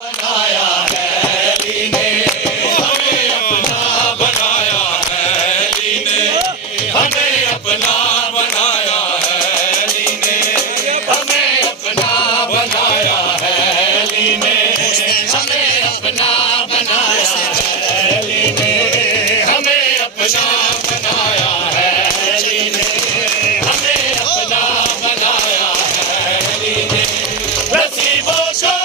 बनाया है अली ने, हमें अपना बनाया है अली ने, हमें अपना बनाया है अली ने, हमें अपना बनाया है अली ने, हमें अपना बनाया है अली ने, हमें अपना बनाया है अली ने, हमें अपना बनाया है अली ने, नसीबों को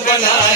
बना